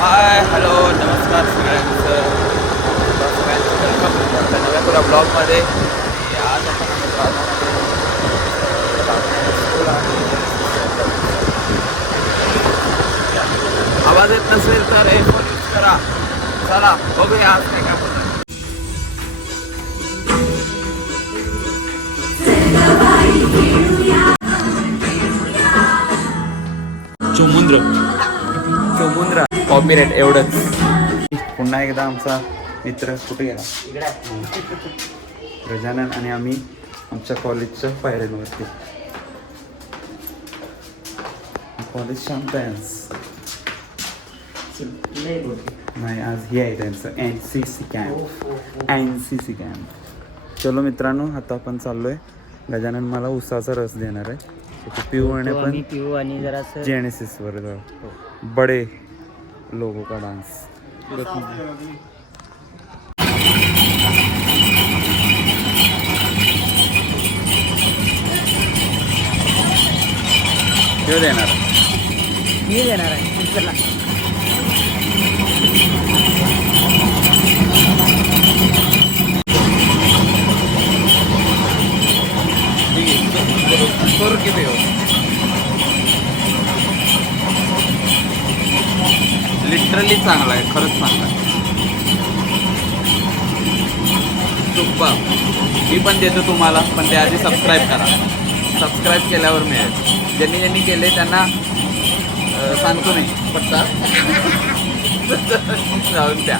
Hi hello नमस्कार सगळ्यांचं welcome नव्या पुरा ब्लॉगमध्ये. आज आपण आवाज येत नसेल तर हेडफोन यूज करा. चला बघूया आज काय काय बोलतो. चोमुंद्रा कॉपीराइट एवढंच. पुन्हा एकदा आमचा मित्र कुठे गेला गजानन आणि आम्ही आमच्या कॉलेजच्या पायऱ्यांवरती. कॉलेज शांत आहे नाही, आज हे आहे त्यांचं NCC कॅम्प. चलो मित्रांनो, आता आपण चाललोय. गजानन मला उसाचा रस देणार आहे. पिऊ आणि पण पिऊ आणि जरा जेनेसिस वर जाऊ. बडे लोगों का डांस. क्यों देणार मी देणार आहे पिक्चरला. लिटरली चांगला आहे, खरंच चांगला आहे. सुप्पा मी पण देतो तुम्हाला, पण त्याआधी सबस्क्राईब करा. सबस्क्राईब केल्यावर मिळेल. ज्यांनी ज्यांनी केले त्यांना सांगतो नाही पत्ता जाऊन त्या.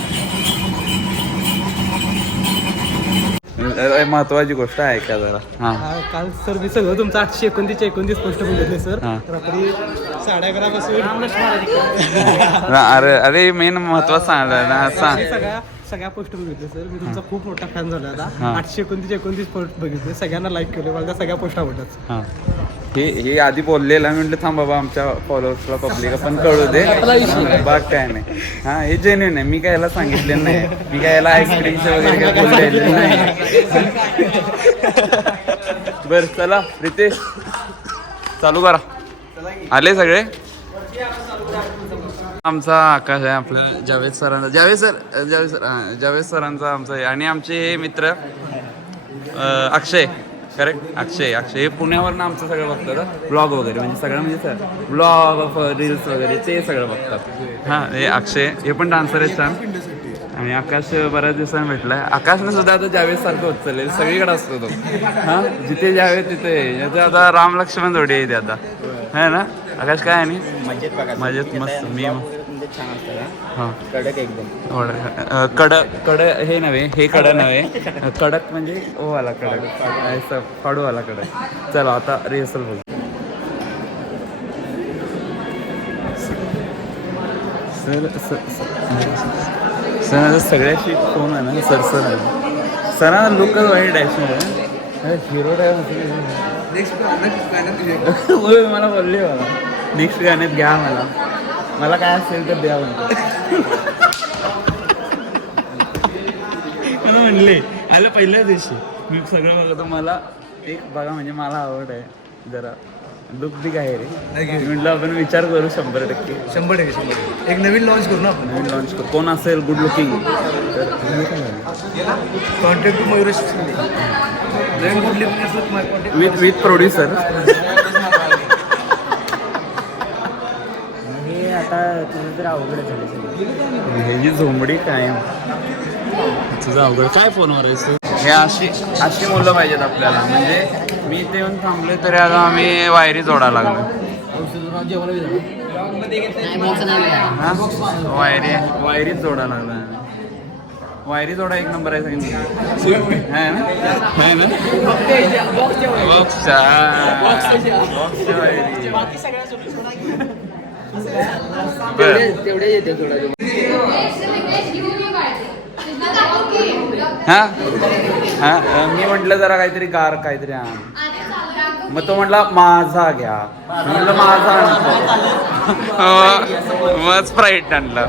महत्वाची गोष्ट आहे का जरा. हां काल सर मी सगळं तुमचं 829 पोस्ट बघितले सर. रात्री 11:30 पासून अरे मेन महत्वाचं सांगलं ना. सांग सगळ्या पोस्ट बघितले सर. मी तुमचा खूप मोठा फॅन झाला आता. 829 पोस्ट बघितले, सगळ्यांना लाईक केले. मला त्या सगळ्या पोस्ट आवडतात. हां हे आधी बोललेलं म्हटलं थांब बाबा आमच्या फॉलोअर्सला पब्लिक पण कळू दे. बाग काय नाही. हां हे जेन्युइन आहे. मी काय याला सांगितलेलं नाही. मी काय याला आईस्क्रीमचं वगैरे काय बोललेलं नाही. बरं चला रितेश चालू करा. आले सगळे. आमचा आकाश आहे, आपल्या जावेद सरांचा आमचा आहे. आणि आमचे हे मित्र अक्षय. करेक्ट अक्षय हे पुण्यावरनं आमचं सगळं बघतात. ब्लॉग वगैरे म्हणजे सगळं म्हणजे ब्लॉग रील्स वगैरे ते सगळं बघतात. हां हे अक्षय हे पण डान्सर आहे छान. आणि आकाश बऱ्याच दिवसांनी भेटलाय. आकाशनं सुद्धा आता जावेद सारखं होत चाललेलं, सगळीकडे असतो तो. हां जिथे जावेद तिथे याचं आता राम लक्ष्मण जोडी आहे ते आता है ना. आकाश काय आहे मजेत मस्त. मी हां कडक एकदम कड हे नव्हे, हे कडक नव्हे. कडक म्हणजे ओवाला कडक, फाडूवाला कडक. चला आता रिहर्सल बघू. सर सगळ्याशी फोन आहे ना. सर सरांना लोकल वाईट आहे. हिरो मला बोलले मला नेक्स्ट गाण्यात घ्या. मला काय असेल तर द्या म्हणतो. मला म्हणले आलं पहिल्याच दिवशी मी सगळं बघतो. मला एक बघा म्हणजे मला आवड आहे जरा. लुक बी काय रे म्हटलं आपण विचार करू 100%. एक नवीन लॉन्च करू ना आपण. नवीन लॉन्च करू. कोण असेल गुड लुकिंग तर contact to Mayuresh with producer. हे आता तुझं तर अवघड झालं. हे जी झोंबडी काय तुझं अवघड काय फोनवर आहे. हे अशी मुलं पाहिजेत आपल्याला. म्हणजे मी इथे येऊन थांबले तरी आता आम्ही वायरी जोडायला लागलो. वायरीच जोडायला लागला. वायरी जोडा एक नंबर आहे सगळ्यांनी. है ना बॉक्सच्या वायरी. तेवढे येते थोडा. हां मी म्हटलं जरा काहीतरी गार काहीतरी आण. मग तो म्हटला माझा घ्या. म्हटलं माझा आणतो. मग स्प्राईट आणलं.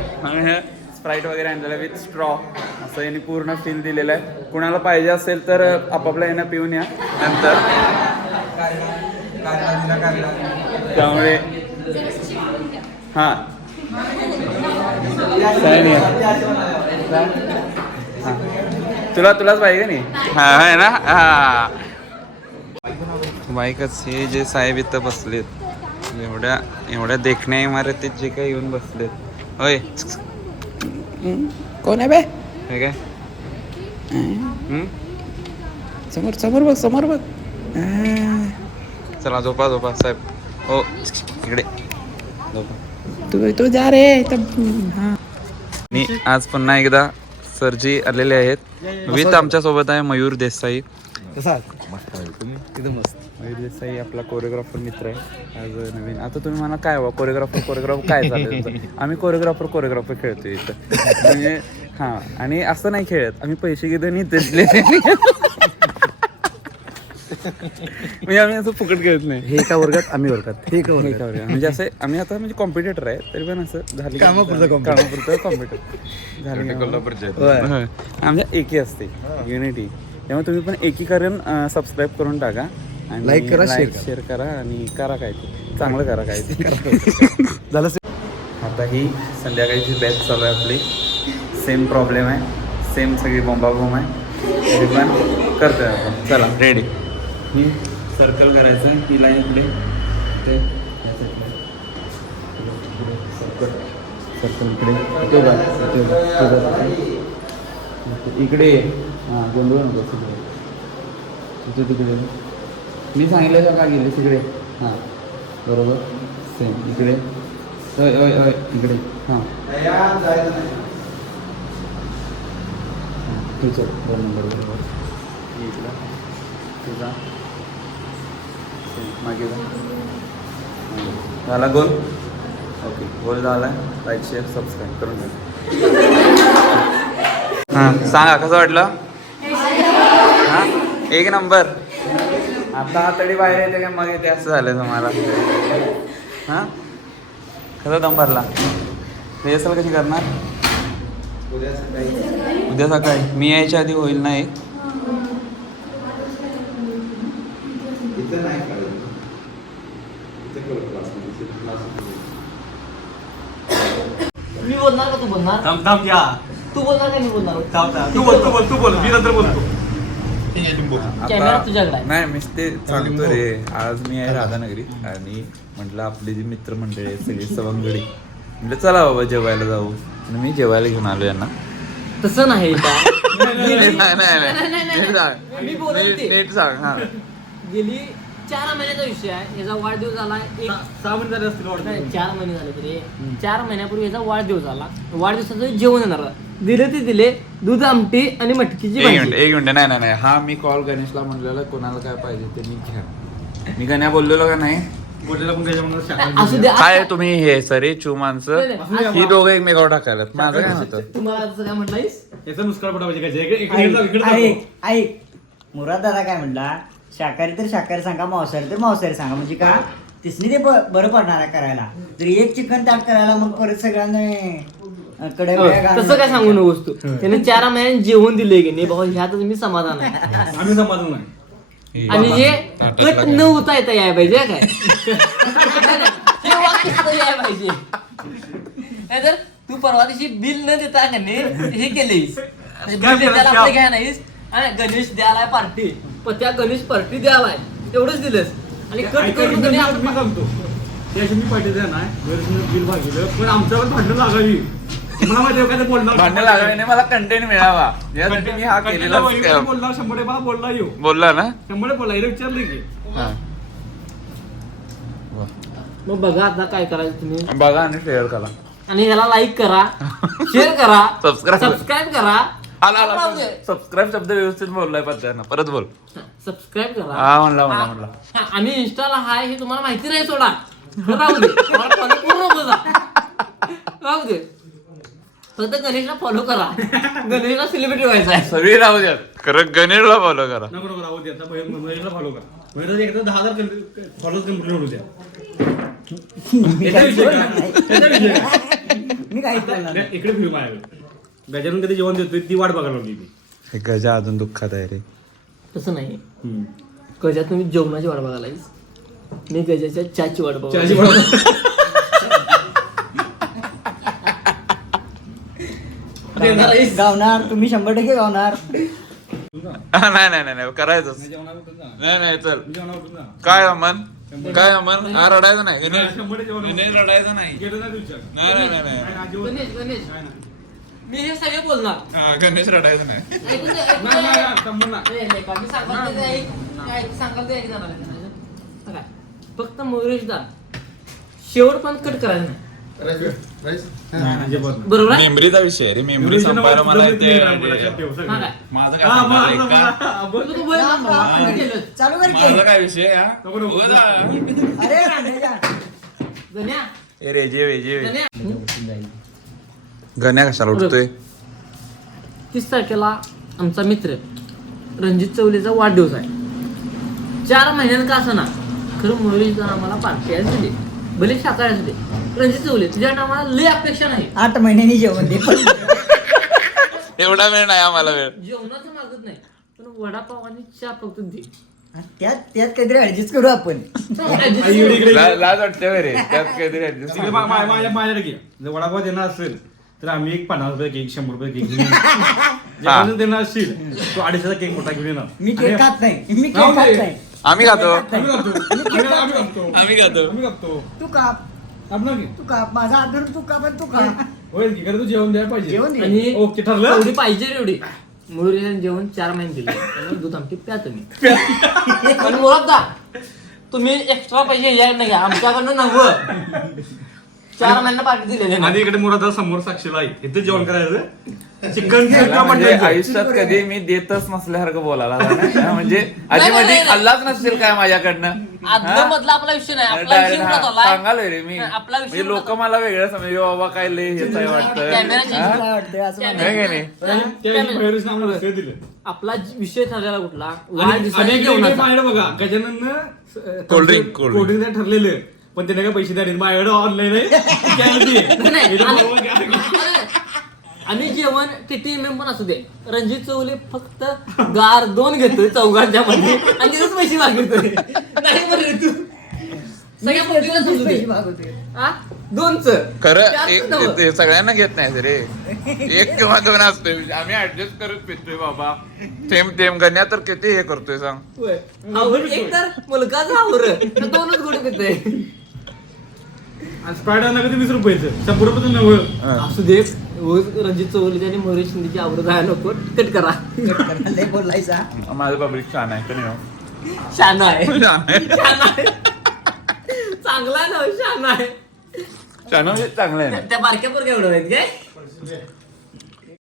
स्प्राईट वगैरे आणलेलं विथ स्ट्रॉ असं यांनी पूर्ण फील दिलेलं आहे. कुणाला पाहिजे असेल तर आपापल्या यांना पिऊन या नंतर. त्यामुळे हां सायनी तुलाच पाहिजे नाही हा आहे ना हा बाईकच हे जे साहेब इथं बसलेत एवढ्या देखण्या इमारतीत जे काही येऊन बसलेत होय कोण आहे बे हे काय समोर बघ चला झोपा साहेब हो इकडे तू जा रे मी आज पुन्हा एकदा सरजी आलेले आहेत विथ आमच्या सोबत आहे मयूर देसाई मयूर देसाई आपला कोरिओग्राफर मित्र आहे आज नवीन आता तुम्ही म्हणा काय हवा कोरिओग्राफर काय चालेल आम्ही कोरिओग्राफर खेळतोय इथं म्हणजे हां आणि असं नाही खेळत आम्ही पैसे घेतो आणि तेचले म्हणजे आम्ही असं फुकट खेळत नाही हे एका वर्गात आम्ही वर्गात हे एका वर्गात म्हणजे असं आम्ही आता म्हणजे कॉम्पिटिटर आहे तरी पण असं झालं कामापुरतं कॉम्पिटिटर झालं आमच्या एकी असते युनिटी त्यामुळे तुम्ही पण एकीकरण सबस्क्राईब करून टाका आणि लाईक करा शेअर करा आणि करा काय ते चांगलं करा काय ते झालं आता ही संध्याकाळची बॅच चालू आहे आपली सेम प्रॉब्लेम आहे सेम सगळी बॉम्बाबॉम्ब आहे तरी पण करतोय आपण चला रेडी ही सर्कल करायचं ही लाईन इकडे ते सर्कल इकडे हां गोंधळ नको तिकडे मी सांगितलं का गेले तिकडे हां बरोबर सेम इकडे इकडे हां तुझं 2 नंबर बरोबर इकडं तुझा मागे झाला गोल ओके गोल झाला लाईक शेअर सबस्क्राईब करून घ्या हां सांगा कसं वाटलं हां 1 नंबर आता हातडी बाहेर येते का मग येते असं झालं तुम्हाला हां कसा दम भरला रिहर्सल कशी करणार उद्या सकाळी मी यायच्या आधी होईल नाही मी बोलणार का तू बोलणार थांब या तू बोलणार का मी बोलणार तू बोल मी नंतर बोलतो कॅमेरा तुझ्याकडे आहे. नाही मी ते सांगतो रे आज मी आहे राधानगरी आणि म्हटलं आपली जी मित्रमंडळी आहे सगळी सवंगडी म्हटलं चला बाबा जेवायला जाऊ आणि मी जेवायला घेऊन आलो यांना तसं नाही का? नीट सांग नीट सांग हा गेली 4 महिन्याचा विषय आहे याचा वाढदिवस झाला 6 महिने झाले असतील वाटतं. 4 महिने झाले तरी 4 महिन्यापूर्वी याचा वाढदिवस झाला वाढदिवसाचं जेवण येणार दिले ते दिले दूध आमटी आणि मटकीची भाजी. एक मिनिट नाही हा मी कॉल गणेशला म्हणलेला कोणाला काय पाहिजे ते मी घ्या मी गण्या बोललेलो का नाही बोललेला पण त्याच्यामुळे शाकाहारी असू द्या काय तुम्ही हे सरे चू माणसं ही दोघं एकमेकावर टाकायला माझं काय होतं तुम्हाला असं काय म्हटलंयस याचा मुस्काळ पडा पाहिजे ऐक मुराद दादा काय म्हणला शाकाहारी तर शाकाहारी सांगा मांसाहारी तर मांसाहारी सांगा म्हणजे का तिसनी ते बरं पडणार आहे करायला जर एक चिकन ताट करायला मग परत सगळ्यांना कडे तसं काय सांगू नकोस तू त्याने 4 महिन्यात जेवण दिलंय की नाही बाबा ह्यातच मी समाधान आहे आम्ही समाधान नाही आणि जे कट न होता येता याय पाहिजे काय हे वाक्य सुद्धा याय पाहिजे नाहीतर तू परवा दिवशी बिल न देता का नाही हे केलेस बिल देताना आपलं घ्या नाहीस आणि गणेश द्यायलाय पार्टी पण त्या गणेश पार्टी द्यायलाय एवढंच दिलंस आणि कट करून मी सांगतो त्याशी मी पाठी द्या नाही बिल भागलं पण आमच्यावर भांडण लागावी मला माहिती काय बोलणार भांडण लागले नाही मला कंटेंट मिळावा यासाठी मी हा केलेला बोलला 100 मला बोलला येऊ बोलला ना 100 बोलला हिला विचारलं की मग बघा आता काय करायचं तुम्ही बघा आणि शेअर करा आणि याला लाईक करा शेअर करा सबस्क्राईब करा सबस्क्राईब शब्द व्यवस्थित बोललाय पत्त्यांना परत बोल सबस्क्राईब करा हा म्हणला हा, आम्ही इंस्टाला हाय हे तुम्हाला माहिती नाही सोडा राहू दे मला follow करू नको जा. राहू दे फक्त गणेशला फॉलो करा गणेशला सेलिब्रिटी व्हायचा आहे सगळी राहू द्या खरं गणेशला फॉलो करा नको राहू दे आता महेशला फॉलो करा महेशला एकदा 10,000 फॉलोज कंप्लीट होऊ द्या मी काही बोलणार नाही. इकडे फिल्म आहे गजानन कधी जेवण देतोय ती वाट बघायला लागली मी हे गजा अजून दुःखात आहे रे तसं नाही गजा तुम्ही जेवणाची वाट बघायलायस मी गजाच्या चहाची वाट बघा चहाची वाट देणार आहेस? गावणार तुम्ही 100% गावणार. नाही करायचंच. नाही चल. काय अमन हा रडायचं नाही गणेश रडायचं नाही. गणेश मी हे सगळे बोलणार. हा गणेश रडायचं नाही. ऐकून घे, ऐकून घे. मी सांगाल ते ऐक, सांगाल ते ऐक जरा. बघा, फक्त मयुरेश दा शेवट पण कट करायचं नाही. बरोबर आहे? मेमरीचा विषय रे. मेमरी संपायला मला येते. हा काय? माझं काय सांगणार आहे का? तू वय आपण केलं. चालू कर की. माझा काय विषय हा? अरे रांडेच्या. गण्या, ए रेजे गण्या. गण्या कशाला उठतोय? 30 तारखेला आमचा मित्र रणजित चौलेचा वाढदिवस आहे. 4 महिन्यानं का असं ना खरं मयुरेश आम्हाला पार्टी आज दिली. भले शाकाहारी असू दे. रणजित चौले तुझ्याकडे आम्हाला लय अपेक्षा नाही. 8 महिन्यांनी जेवण दे पण. एवढा वेळ नाही आम्हाला वेळ. जेवणाचं मागत नाही पण वडापाव आणि चहा फक्त दे. त्यात काहीतरी ऍडजस्ट करू आपण. लाज वाटते रे. त्यात काहीतरी adjust करू. माझ्याकडे घे. जर वडापाव देणार असेल तर आम्ही एक 50 रुपये केक 100 रुपये केक घेऊन येणार. देणार असशील तो 250चा केक मोठा घेऊन येणार. मी केक खात नाही. आम्ही खातो. आम्ही खातो. तू काप. तू काप. माझा हात धरून तू काप आणि तू खा. होय की तू जेवण द्यायला पाहिजे. जेवण दे. आणि ओके ठरलं. एवढी पाहिजे एवढी मयुरेशाने जेवण 4 महिने दिले. त्यामुळे दूध आमटी प्या तुम्ही. पण मुळात दा तुम्ही एक्स्ट्रा पैसे घ्या नाही घ्या आमच्याकडनं नव्हतं. 4 महिन्यांना पार्टी दिलेली आहे. आणि इकडे मुरादा समोर साक्षीला आहे. इथे जेवण करायचं. चिकन म्हणजे आयुष्यात कधी मी देतच नसल्यासारखं बोलायला लागला ना. म्हणजे आधी मध्ये खाल्लाच नसेल काय माझ्याकडनं. आदलं मधला आपला विषय नाही. आपला विषय कुठला चाललाय? सांगालोय रे मी. नाही, आपला विषय म्हणजे लोक मला वेगळं समजे बाबा काय लय हेच आहे वाटतं. कॅमेराची हा? काय वाटतंय असं कॅमेरा- नाही काय नाही. आपला विषय ठरलेला कुठला आणि वाढदिवसाच्या एक जेवणाचा. माझ्याकडे बघा गजानन कोल्ड्रिंक ठरलेलं पण त्याने काय पैसे द्याले माझ्याकडे ऑनलाईन आहे. नाही, आणि जेवण किती पण असू दे रणजित चौले फक्त गार 2 घेतोय चौघांच्या मध्ये आणि तिथेच पैसे मागितोय. नाही बरं रे तू सगळ्या मुलीला समजू दे. पैसे मागवतोय. हा? 2चं. खरं त्यात नव्हं. ते सगळ्यांना घेत नाही रे. 1 किंवा 2 असतोय. आम्ही ऍडजस्ट करत पितोय बाबा. थेंब गण्या तर किती हे करतोय सांग. होय. एक तर मुलगाच आवर 2च गोडी पितोय. आणि स्प्राईट आणलं कधी 20 रुपयाचं 100 रुपयाचं नव्हतं. असू दे रणजित चौले आणि मयुरेश शिंदेची आवडत आहे नको कट करा. लय बोलायचा. माझं पब्लिक छान आहे का शान आहे नाही? शान आहे चांगला ना शान आहे. छान म्हणजे चांगलं आहे ना. त्या बारक्या पोरग्या एवढं आहेत काय